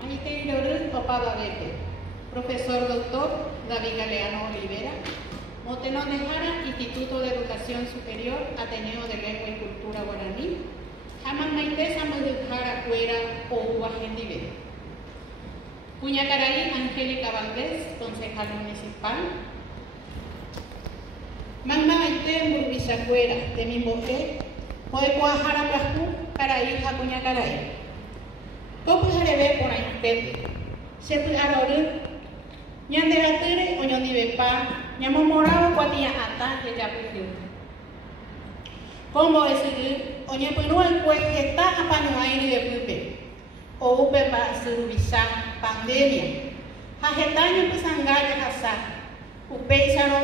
Maite Opadavete, profesor doctor David Galeano Olivera, Motenón de Jara, Instituto de Educación Superior, Ateneo de Lengua y Cultura Guaraní, Jaman Maite Samudujara Cuera o Uajendive. Puñacaraí, Angélica Valdés, concejal municipal. Magna Maite Murbisacuera, de Mimboje, Moecuajara Plascu, Caraí, Jacuñacaraí. Topu Jarebe por Aintete, Sepu Aroru, Ñanderatere, Oñondivepa, Ñamomorao, Cuatia Ata, Yapuyu. Como decidir, Oñepunua el Cuejeta, Apanuairi de Pupe, o Upepa, Surubisa, Pandemia, Jajetaño Pusangaya Hasa, Upeisaro,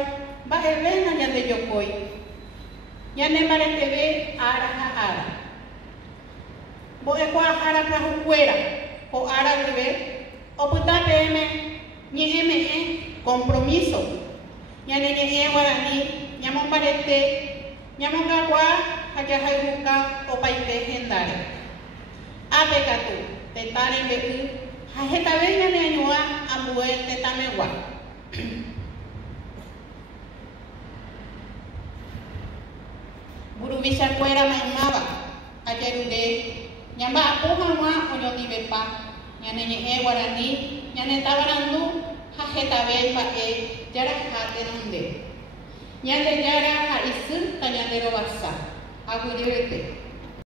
Bajevena, Ñande Yokoi, Ñande Maretebe, Ara. Boecuajara Cajucuera, o Ara Vive, o Putapeme, Ñeme, compromiso, Ñane Guaraní, Ñamon Parete, Ñamon Gagua, Hayajayuca, o Paite Gendare. Apecatu, Tetare Betu, Jajetabeña Neñua, Amuel de Tamegua. Burubisa Cuera Mamaba, Ayerunde. Ñamba apuja Oñondivepa, Ñane Guaraní, Ñane Tabarandu, Jajetabe Pae, Yara Jatenunde. Ñande Yara Haisu, Tañandero Basa, Agudiote.